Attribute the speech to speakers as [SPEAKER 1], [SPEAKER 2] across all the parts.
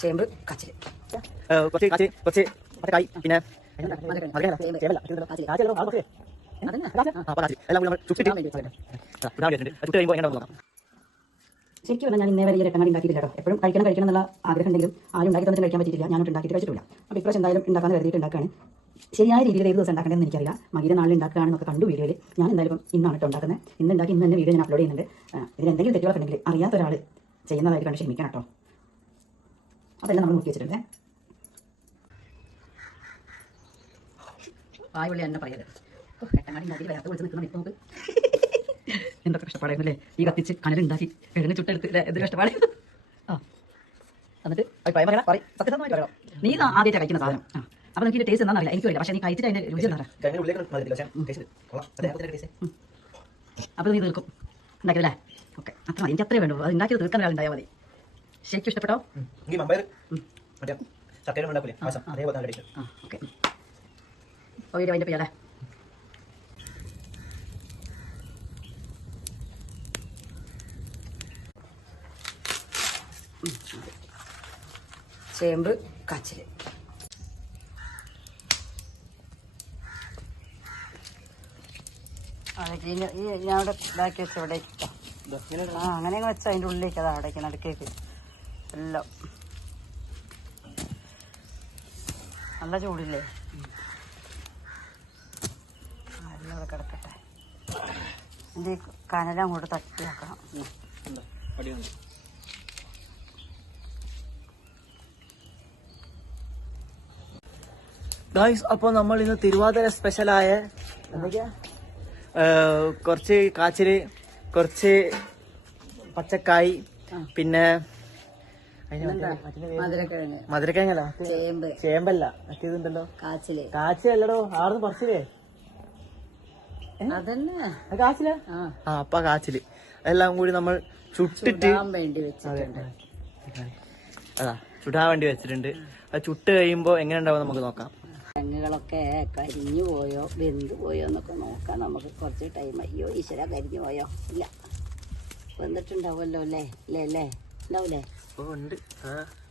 [SPEAKER 1] ചേമ്പ് കച്ചിൽ
[SPEAKER 2] ഏഹ്, കുറച്ച് കാച്ചി കുറച്ച് കായ് പിന്നെ
[SPEAKER 1] ശരിക്കും പറഞ്ഞാൽ ഞാൻ ഇന്നേ വരെ ഈ രട്ടങ്ങാടി ഉണ്ടാക്കിയിട്ടില്ല എപ്പോഴും കഴിക്കണം കഴിക്കണം എന്നുള്ള ആഗ്രഹം ഉണ്ടെങ്കിലും ആരും ഉണ്ടാക്കി തന്നിട്ട് കഴിക്കാൻ പറ്റിയിട്ടില്ല. ഞാനോട്ട് ഉണ്ടാക്കിയിട്ട് വെച്ചിട്ടില്ല അപ്പോൾ ഇപ്രാവശ്യം എന്തായാലും ഉണ്ടാക്കാൻ കരുതിയിട്ട് ഉണ്ടാക്കുകയാണ് ശരിയായ രീതിയിൽ ഏത് ദിവസം ഉണ്ടാക്കണമെന്ന് എനിക്കറിയില്ല. മകീര നാളിൽ ഉണ്ടാക്കുകയാണെന്നൊക്കെ കണ്ടു വീഡിയോയിൽ. ഞാൻ എന്തായാലും ഇന്നാണ് കേട്ടോ ഉണ്ടാക്കുന്നത്. ഇന്ന് ഉണ്ടാക്കി ഇന്ന് തന്നെ വീഡിയോ ഞാൻ അപ്ലോഡ് ചെയ്യുന്നുണ്ട്. ഇതിൽ എന്തെങ്കിലും തെറ്റുകളൊക്കെ ഉണ്ടെങ്കിൽ അറിയാത്ത ഒരാൾ ചെയ്യുന്നതായിട്ട് കണ്ട് ക്ഷമിക്കണം കേട്ടോ. അതെല്ലാം നമ്മൾ നോക്കി വെച്ചിട്ടുണ്ട്. വായുള്ളി എന്നെ പറയരുത്. ഉണ്ടാക്കി വേറെ വിളിച്ച് നിൽക്കുന്ന ഇപ്പം നോക്ക്. എന്തൊക്കെ കഷ്ടപ്പാടായിരുന്നല്ലേ? ഈ കത്തിച്ച് കനലുണ്ടാക്കി കിഴങ്ങ് ചുട്ടെടുത്ത് അല്ലേ? എന്ത് കഷ്ടപ്പാട്? ആ. എന്നിട്ട് അഭിപ്രായം പറയും. സത്യസന്ധമായിട്ട് പറയാം. നീ ആദ്യമായിട്ട് കഴിക്കുന്ന സാധനം. ആ. അപ്പൊ എനിക്ക് ടേസ്റ്റ് എന്താണെന്നറിയില്ല എനിക്കറിയില്ല പക്ഷേ നീ കഴിച്ചിട്ട് അതിന്റെ രുചി എന്താ പറയാം
[SPEAKER 2] കിഴങ്ങിന് ഉള്ളിലേക്ക് മതിയില്ല, പക്ഷേ taste കൊള്ളാം. അതെ, അപ്പത്തിന്റെ taste.
[SPEAKER 1] അപ്പൊ നീ തീർക്കും. ഉണ്ടാക്കിയതല്ലേ? ഓക്കെ. അത്ര മതി എനിക്ക് അത്രേ വേണ്ടൂ അത് ഉണ്ടാക്കി തീർക്കാൻ ഒരാളുണ്ടായാൽ മതി. ശരിക്കും ഇഷ്ടപ്പെട്ടോ.
[SPEAKER 2] ഈ മമ്പയർ മറ്റേ ചക്കയുടെ ഉണ്ടാക്കൂലേ മാസം. അതേപോലെ നല്ല
[SPEAKER 1] ആ ഓക്കെ. അതിന്റെ ചേമ്പ് കാച്ചിൽ. ആ ഈ ഞാൻ ഇവിടെ ഇതാക്കി വെച്ച് ഇവിടെ ഇട്ടോ. അങ്ങനെ വെച്ച അതിന്റെ ഉള്ളിലേക്ക് അത് അവിടേക്ക് നടുക്കേക്ക് എല്ലാം. നല്ല ചൂടില്ലേ? എല്ലാം കിടക്കട്ടെ. എന്റെ കനല അങ്ങോട്ട് തട്ടി വെക്കണം.
[SPEAKER 2] ഗായ്സ് അപ്പോൾ നമ്മൾ ഇന്ന് തിരുവാതിര സ്പെഷ്യലായ കുറച്ച് കാച്ചിൽ കുറച്ച് പച്ചക്കായ് പിന്നെ മധുരക്കിഴങ്ങല്ല? ചേമ്പല്ല. മറ്റേതുണ്ടല്ലോ?
[SPEAKER 1] കാച്ചിൽ.
[SPEAKER 2] കാച്ചിലല്ലടോ. ആർന്ന് പറിച്ചില്ലേ? കാച്ചില?
[SPEAKER 1] ആ.
[SPEAKER 2] അപ്പൊ കാച്ചിൽ. എല്ലാം കൂടി നമ്മൾ ചുട്ടിട്ട് അതാ ചുടാൻ വേണ്ടി വെച്ചിട്ടുണ്ട്. അത് ചുട്ട് കഴിയുമ്പോ എങ്ങനെ ഉണ്ടാവും നമുക്ക് നോക്കാം.
[SPEAKER 1] കിഴങ്ങുകളൊക്കെ കരിഞ്ഞു പോയോ വെന്ത് പോയോ എന്നൊക്കെ നോക്കാം നമുക്ക് കുറച്ച് ടൈം അയ്യോ ഈശ്വര കരിഞ്ഞു പോയോ ഇല്ല. വെന്തിട്ടുണ്ടാവുമല്ലോ അല്ലേ? അല്ലേ അല്ലേ ഉണ്ടാവൂലേ?
[SPEAKER 2] ഉണ്ട്.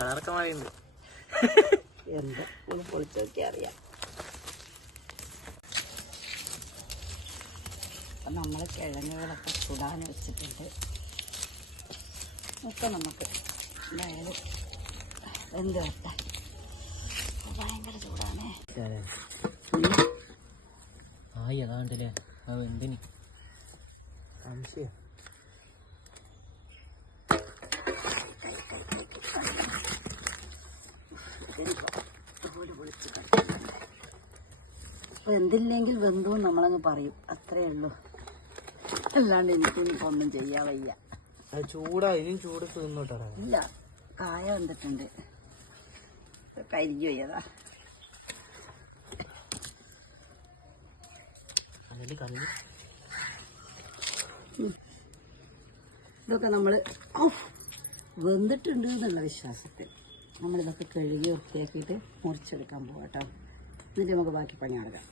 [SPEAKER 2] കളറൊക്കെ മാറിയുണ്ട്
[SPEAKER 1] എന്താ? ഒന്ന് പൊളിച്ചു നോക്കി അറിയാം. അപ്പം നമ്മൾ കിഴങ്ങുകളൊക്കെ ചുടാൻ വെച്ചിട്ടുണ്ട്. ഒക്കെ നമുക്ക്. എന്തായാലും എന്ത് വരട്ടെ? ഭയങ്കര ചൂടാണേ.
[SPEAKER 2] ആയി അതാണ്ടല്ലേ. അത് എന്തിന്? സംശയം
[SPEAKER 1] അപ്പോൾ എന്തില്ലെങ്കിൽ വെന്തു നമ്മളങ്ങ് പറയും. അത്രേ ഉള്ളൂ. അല്ലാണ്ട് എനിക്കൊന്നും ഒന്നും ചെയ്യാൻ വയ്യ.
[SPEAKER 2] ചൂടാ ഇനിയും ചൂട് തിന്നോട്ടാ
[SPEAKER 1] ഇല്ല കായ വന്നിട്ടുണ്ട്. കരിഞ്ഞു പോയതാ.
[SPEAKER 2] കല്ലിൽ കല്ല്
[SPEAKER 1] ഇതൊക്കെ നമ്മൾ വെന്തിട്ടുണ്ട് എന്നുള്ള വിശ്വാസത്തിൽ നമ്മളിതൊക്കെ കഴുകി വൃത്തിയാക്കിയിട്ട് മുറിച്ചെടുക്കാൻ പോകാം കേട്ടോ എന്നിട്ട് നമുക്ക് ബാക്കി പണി നടക്കാം.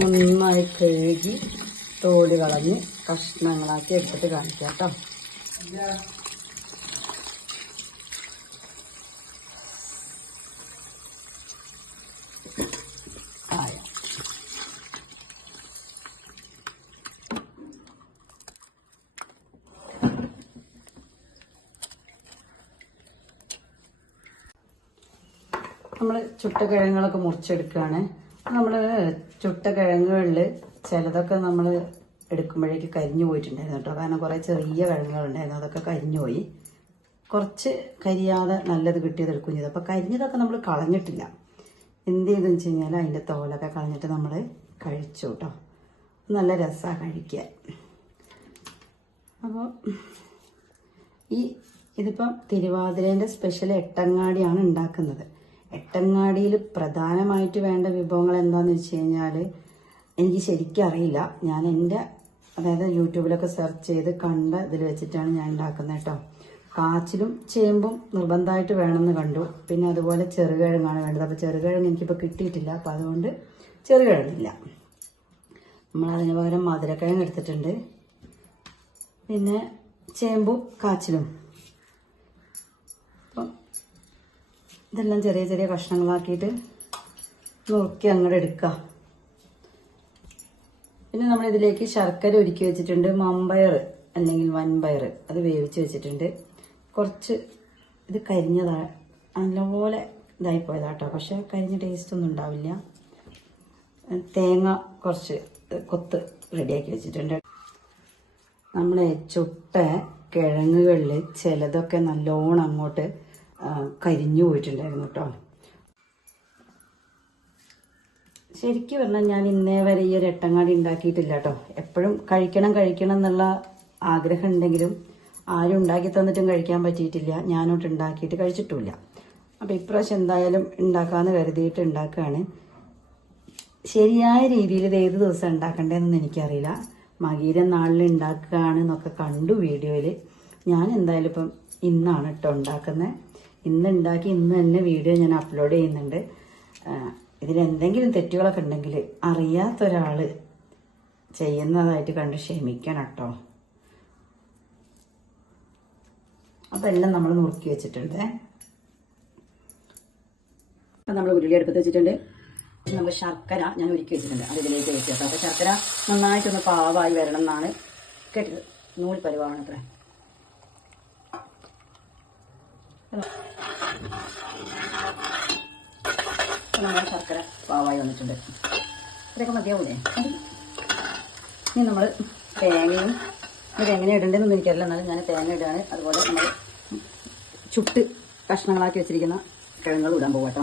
[SPEAKER 1] നന്നായി കഴുകി തോൽ കളഞ്ഞ് കഷ്ണങ്ങളാക്കി എടുത്തിട്ട് കാണിക്കാം കേട്ടോ. നമ്മൾ ചുട്ട കിഴങ്ങുകളൊക്കെ മുറിച്ചെടുക്കുകയാണ്. നമ്മൾ ചുട്ട കിഴങ്ങുകളിൽ ചിലതൊക്കെ നമ്മൾ എടുക്കുമ്പോഴേക്ക് കരിഞ്ഞു പോയിട്ടുണ്ടായിരുന്നു കേട്ടോ. കാരണം കുറേ ചെറിയ കിഴങ്ങുകളുണ്ടായിരുന്നു അതൊക്കെ കരിഞ്ഞു പോയി. കുറച്ച് കരിയാതെ നല്ലത് കിട്ടിയത് എടുക്കും ചെയ്തു. അപ്പോൾ കരിഞ്ഞതൊക്കെ നമ്മൾ കളഞ്ഞിട്ടില്ല. എന്ത് ചെയ്തെന്ന് വെച്ച് കഴിഞ്ഞാൽ അതിന്റെ തോലൊക്കെ കളഞ്ഞിട്ട് നമ്മൾ കഴിച്ചു കേട്ടോ. നല്ല രസമാണ് കഴിക്കാൻ. അപ്പോൾ ഈ ഇതിപ്പം തിരുവാതിരേന്റെ സ്പെഷ്യൽ എട്ടങ്ങാടിയാണ് ഉണ്ടാക്കുന്നത്. എട്ടങ്ങാടിയിൽ പ്രധാനമായിട്ട് വേണ്ട വിഭവങ്ങൾ എന്താണെന്ന് വെച്ച് കഴിഞ്ഞാൽ എനിക്ക് ശരിക്കും അറിയില്ല. ഞാൻ എന്റെ അതായത് യൂട്യൂബിലൊക്കെ സെർച്ച് ചെയ്ത് കണ്ട ഇതിൽ വെച്ചിട്ടാണ് ഞാൻ ഉണ്ടാക്കുന്നത് കേട്ടോ. കാച്ചിലും ചേമ്പും നിർബന്ധമായിട്ട് വേണമെന്ന് കണ്ടു. പിന്നെ അതുപോലെ ചെറുകിഴങ്ങാണ് വേണ്ടത്. അപ്പോൾ ചെറുകിഴങ്ങ് എനിക്കിപ്പോൾ കിട്ടിയിട്ടില്ല. അപ്പോൾ അതുകൊണ്ട് ചെറുകിഴങ്ങില്ല. നമ്മൾ അതിന് പകരം മധുരക്കിഴങ്ങ് എടുത്തിട്ടുണ്ട്. പിന്നെ ചേമ്പും കാച്ചിലും. അപ്പം ഇതെല്ലാം ചെറിയ ചെറിയ കഷ്ണങ്ങളാക്കിയിട്ട് നോക്കി അങ്ങോട്ട് എടുക്കാം. പിന്നെ നമ്മൾ ഇതിലേക്ക് ശർക്കര ഒരുക്കി വെച്ചിട്ടുണ്ട്. മമ്പയർ അല്ലെങ്കിൽ വൻപയർ അത് വേവിച്ച് വെച്ചിട്ടുണ്ട്. കുറച്ച് ഇത് കരിഞ്ഞതാ നല്ലപോലെ ഇതായി പോയതാട്ടോ. പക്ഷെ കരിഞ്ഞ ടേസ്റ്റ് ഒന്നും ഉണ്ടാവില്ല. തേങ്ങ കുറച്ച് കൊത്ത് റെഡിയാക്കി വെച്ചിട്ടുണ്ട്. നമ്മളെ ചുട്ട കിഴങ്ങുകളിൽ ചിലതൊക്കെ നല്ലോണം അങ്ങോട്ട് കരിഞ്ഞു പോയിട്ടുണ്ടായിരുന്നു കേട്ടോ. ശരിക്കും പറഞ്ഞാൽ ഞാൻ ഇന്നേ വരെ ഈ ഒരു എട്ടങ്ങാടി ഉണ്ടാക്കിയിട്ടില്ല കേട്ടോ എപ്പോഴും കഴിക്കണം കഴിക്കണം എന്നുള്ള ആഗ്രഹം ഉണ്ടെങ്കിലും ആരും ഉണ്ടാക്കി തന്നിട്ടും കഴിക്കാൻ പറ്റിയിട്ടില്ല. ഞാനോട്ട് ഉണ്ടാക്കിയിട്ട് കഴിച്ചിട്ടുമില്ല. അപ്പം ഇപ്രാവശ്യം എന്തായാലും ഉണ്ടാക്കാമെന്ന് കരുതിയിട്ട് ഉണ്ടാക്കുകയാണ് ശരിയായ രീതിയിൽ ഇത് ഏത് ദിവസം ഉണ്ടാക്കണ്ടേന്നൊന്നും എനിക്കറിയില്ല. മകീര നാളിൽ ഉണ്ടാക്കുകയാണെന്നൊക്കെ കണ്ടു വീഡിയോയിൽ. ഞാൻ എന്തായാലും ഇപ്പം ഇന്നാണ് കേട്ടോ ഉണ്ടാക്കുന്നത്. ഇന്ന് ഉണ്ടാക്കി ഇന്ന് തന്നെ വീഡിയോ ഞാൻ അപ്ലോഡ് ചെയ്യുന്നുണ്ട്. ഇതിലെന്തെങ്കിലും തെറ്റുകളൊക്കെ ഉണ്ടെങ്കിൽ അറിയാത്ത ഒരാൾ ചെയ്യുന്നതായിട്ട് കണ്ട് ക്ഷമിക്കണം കേട്ടോ അപ്പം എല്ലാം നമ്മൾ നുറുക്കി വെച്ചിട്ടുണ്ട്. അപ്പം നമ്മൾ ഉരുളി അടുപ്പത്ത് വെച്ചിട്ടുണ്ട്. നമ്മൾ ശർക്കര ഞാൻ ഒരുക്കി വെച്ചിട്ടുണ്ട്. അത് ഇതിലേക്ക് വെച്ചിട്ട് അപ്പോൾ ശർക്കര നന്നായിട്ടൊന്ന് പാവായി വരണം എന്നാണ് കേട്ടത് നൂൽ പരിവാണ് അത്ര നമ്മുടെ ശർക്കര പാവായി വന്നിട്ടുണ്ട്. ഇതൊക്കെ മതിയാവൂലേ? ഇനി നമ്മൾ തേങ്ങയും ഇത് എങ്ങനെ ഇടേണ്ടതെന്നൊന്നും എനിക്കറിയില്ല. എന്നാലും ഞാൻ തേങ്ങ ഇടുകയാണ്. അതുപോലെ നമ്മൾ ചുട്ട് കഷ്ണങ്ങളാക്കി വെച്ചിരിക്കുന്ന കിഴങ്ങുകൾ ഇടാൻ പോകട്ടോ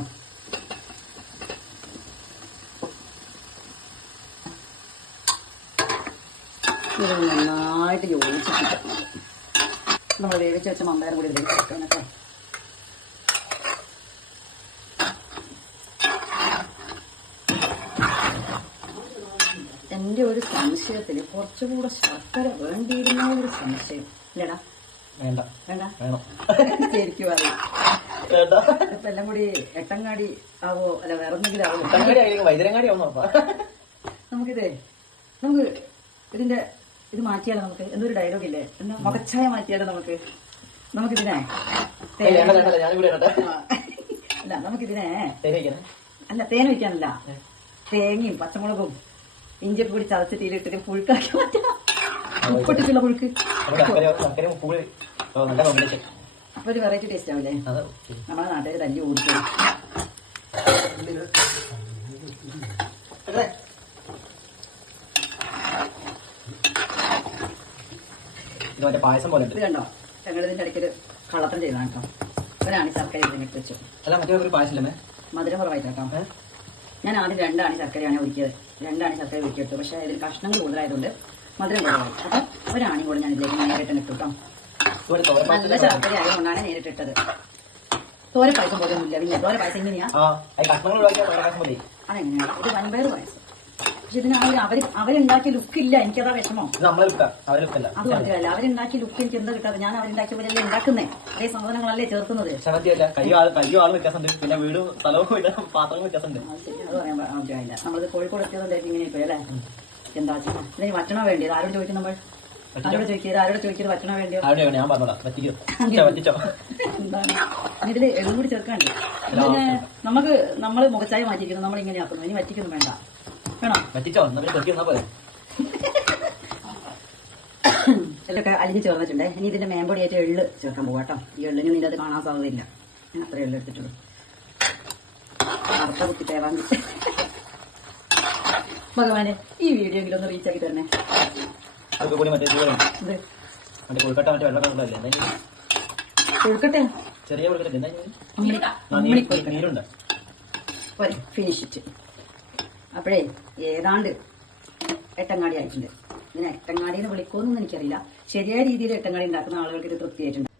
[SPEAKER 1] ഇത് നന്നായിട്ട് യോജിച്ചിട്ടുണ്ട് നമ്മൾ വേവിച്ച് വെച്ച മന്ദാരം കൂടി ഇതിലേക്ക് ചേർക്കണം കേട്ടോ എന്റെ ഒരു സംശയത്തിൽ കുറച്ചുകൂടെ ശർക്കര വേണ്ടിയിരുന്ന ഒരു സംശയം. ഇല്ലടാ.
[SPEAKER 2] വേണ്ട.
[SPEAKER 1] വേണ്ട.
[SPEAKER 2] വേണം.
[SPEAKER 1] ശരിക്കും അറിയാം. ഇപ്പൊ എല്ലാം കൂടി എട്ടങ്ങാടി ആവോ? അല്ല വേറെ എന്തെങ്കിലും ആവോ? നമുക്കിതേ നമുക്ക് ഇതിന്റെ ഇത് മാറ്റിയാലോ നമുക്ക്? എന്തൊരു ഡയലോഗ് ഇല്ലേ? എന്നാ മുഖച്ഛായ മാറ്റിയാലോ നമുക്ക്? നമുക്കിതിനെ. അല്ല നമുക്കിതിനെ അല്ല തേൻ വയ്ക്കാനല്ല. തേങ്ങയും പച്ചമുളകും ഇഞ്ചിയൊക്കെ കൂടി ചതച്ചിട്ട് ഇതിലിട്ടിട്ട് പുഴുക്കാക്കി മാറ്റാം. ഉപ്പിട്ടിട്ടുള്ള പുഴുക്ക്.
[SPEAKER 2] അപ്പൊ
[SPEAKER 1] ഒരു വെറൈറ്റി ടേസ്റ്റ് ആവില്ലേ നമ്മളെ നാട്ടിൽ തല്ലി ഓടിക്കും
[SPEAKER 2] ഇത് മറ്റേ പായസം പോലെ
[SPEAKER 1] ഇത് കണ്ടോ? ഞങ്ങളിതിന്റെ ഇടയ്ക്കൊരു കള്ളത്തം ചെയ്താണ് കേട്ടോ. ഒരാണി ശർക്കര ഇതിനിട്ട് വെച്ചു
[SPEAKER 2] അല്ല മറ്റേ ഒരു പായസം
[SPEAKER 1] മധുരം ഞാൻ ആദ്യം രണ്ടാണി ശർക്കരയാണ് ഒരുക്കിയത് രണ്ടാണി ശർക്കര വെട്ടിയെടുത്തത്. പക്ഷേ ഇതിൽ കഷ്ണങ്ങൾ കൂടുതലായതുകൊണ്ട് മധുരം കുറവായി. അപ്പം ഒരാണി കൂടെ ഞാൻ ഇതിലേക്ക് നേരിട്ട് ഇട്ടു കേട്ടോ. നല്ല ശർക്കര ആയതുകൊണ്ടാണ് നേരിട്ട് ഇട്ടത് തോര പായസം പോലെ ഒന്നുമില്ല പിന്നെ തോര പായസം എങ്ങനെയാ അതെങ്ങനെയാണ് ഇത് വൻപയർ പായസം. പക്ഷെ ഇതിന് അവർ അവർ അവരുണ്ടാക്കിയ ലുക്ക് ഇല്ല. എനിക്കതാ വിഷമം. അത് മാത്രമല്ല അവരുണ്ടാക്കിയ ലുക്ക് എനിക്ക് എന്താ കിട്ടാതെ ഞാൻ അവരുണ്ടാക്കിയ പോലെയല്ലേ ഉണ്ടാക്കുന്നേ? അതേ സാധനങ്ങളല്ലേ ചേർക്കുന്നത്?
[SPEAKER 2] പിന്നെ വീടും സ്ഥലവും പാത്രവും വ്യത്യാസമുണ്ട്.
[SPEAKER 1] അത് പറയാൻ നമ്മളത് കോഴിക്കോട് എത്തിയതുകൊണ്ടായിരിക്കും ഇങ്ങനെ പോയി അല്ലേ? എന്താ? ഇതിന് വറ്റണോ വേണ്ടിയത്? ആരോട് ചോദിക്കും നമ്മൾ? ആരോട് ചോദിക്കരുത് ആരോട് ചോദിക്കരുത് വറ്റണോ വേണ്ടിയോ?
[SPEAKER 2] ഞാൻ പറഞ്ഞോളാം.
[SPEAKER 1] എന്താണ്? ഇതിൽ എഴുതി കൂടി ചേർക്കാണ്ട് നമുക്ക് നമ്മൾ മുഖച്ചായ മാറ്റിയിരിക്കുന്നു. നമ്മൾ ഇങ്ങനെ ആക്കുന്നു. ഇനി വറ്റിക്കൊന്നും വേണ്ട. വേണോ
[SPEAKER 2] പറ്റിച്ചോ? എന്നാ പിന്നെ ചെറുക്കി എന്നാ പോലെ
[SPEAKER 1] എല്ലൊക്കെ അലിഞ്ഞ് ചേർന്നിട്ടുണ്ട്. ഇനി ഇതിന്റെ മേമ്പൊടിയായിട്ട് എള്ള് ചേർക്കാൻ പോകാം കേട്ടോ. ഈ എള്ളിന് നിന്റെ അത് കാണാൻ സാധ്യതയില്ല. ഞാൻ അത്ര എള്ള് എടുത്തിട്ടുള്ളൂ. അർത്ഥ കുത്തി തേവാൻ. ഭഗവാനെ ഈ വീഡിയോയെങ്കിലും ഒന്ന് റീച്ച് ആക്കി തരണേ.
[SPEAKER 2] ചെറിയ കൊഴുക്കട്ട
[SPEAKER 1] അപ്പോഴേ ഏതാണ്ട് എട്ടങ്ങാടി ആയിട്ടുണ്ട്. ഇതിനെ എട്ടങ്ങാടി എന്ന് വിളിക്കുമെന്നൊന്നും എനിക്കറിയില്ല. ശരിയായ രീതിയിൽ എട്ടങ്ങാടി ഉണ്ടാക്കുന്ന ആളുകൾക്ക് ഇത് തൃപ്തിയായിട്ടുണ്ട്.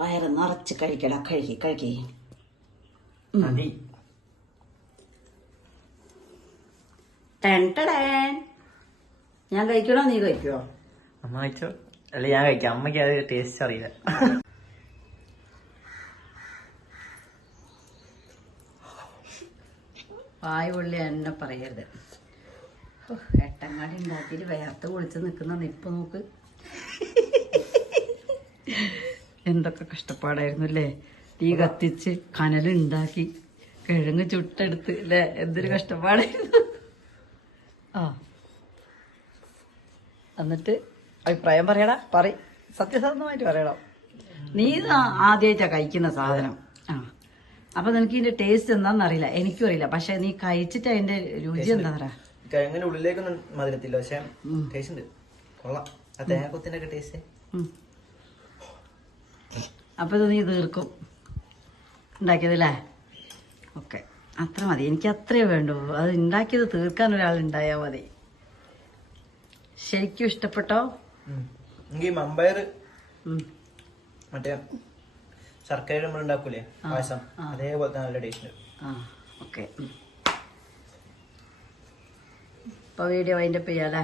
[SPEAKER 1] വയറ് നിറച്ച് കഴിക്കട കഴുകി കഴുകി.
[SPEAKER 2] മതി
[SPEAKER 1] ഞാൻ കഴിക്കണോ നീ കഴിക്കോ
[SPEAKER 2] അമ്മ കഴിച്ചോ? അല്ല ഞാൻ കഴിക്കാം. അമ്മയ്ക്ക് അത് ടേസ്റ്റ് അറിയില്ല.
[SPEAKER 1] വായു പൊള്ളി എന്നെ പറയരുത് എട്ടങ്ങാടി ഉണ്ടാക്കിയിട്ട് വേർത്ത് കുളിച്ച് നിൽക്കുന്ന നിപ്പ് നോക്ക്. എന്തൊക്കെ കഷ്ടപ്പാടായിരുന്നു അല്ലേ? തീ കത്തിച്ച് കനലുണ്ടാക്കി കിഴങ്ങ് ചുട്ടെടുത്ത് അല്ലേ? എന്തൊരു കഷ്ടപ്പാടായിരുന്നു. ആ. എന്നിട്ട് അഭിപ്രായം പറയടാ. പറ സത്യസന്ധമായിട്ട് പറയണം. നീ ആദ്യമായിട്ടാണ് ആദ്യമായിട്ടാ കഴിക്കുന്ന സാധനം. അപ്പൊ നിനക്ക് ഇതിന്റെ ടേസ്റ്റ് എന്താണെന്ന് അറിയില്ല. എനിക്കും അറിയില്ല. പക്ഷെ നീ കഴിച്ചിട്ട് അതിന്റെ രുചി എന്താ പറയാ
[SPEAKER 2] കിഴങ്ങിന്റെ ഉള്ളിലേക്കൊന്നും മധുരത്തില്ല പക്ഷെ ടേസ്റ്റ് ഉണ്ട്. കൊള്ളാം. ആ തേങ്ങക്കൊത്തിന്റെ ഒക്കെ ടേസ്റ്റ്.
[SPEAKER 1] അപ്പൊ ഇത് നീ തീർക്കും. ഉണ്ടാക്കിയതല്ലേ ഓക്കെ. അത്ര മതി. എനിക്ക് അത്രേ വേണ്ടൂ. അത് ഉണ്ടാക്കിയത് തീർക്കാൻ ഒരാൾ ഉണ്ടായാൽ മതി. ശരിക്കും ഇഷ്ടപ്പെട്ടോ?
[SPEAKER 2] മമ്പയർ മറ്റേ ശർക്കര നമ്മൾ ഉണ്ടാക്കൂലേ? പായസം? തന്നെ നല്ല ടേസ്റ്റ്
[SPEAKER 1] ആ ഓക്കെ ഇപ്പൊ വീഡിയോ അതിന്റെ ചെയ്യാല്ലേ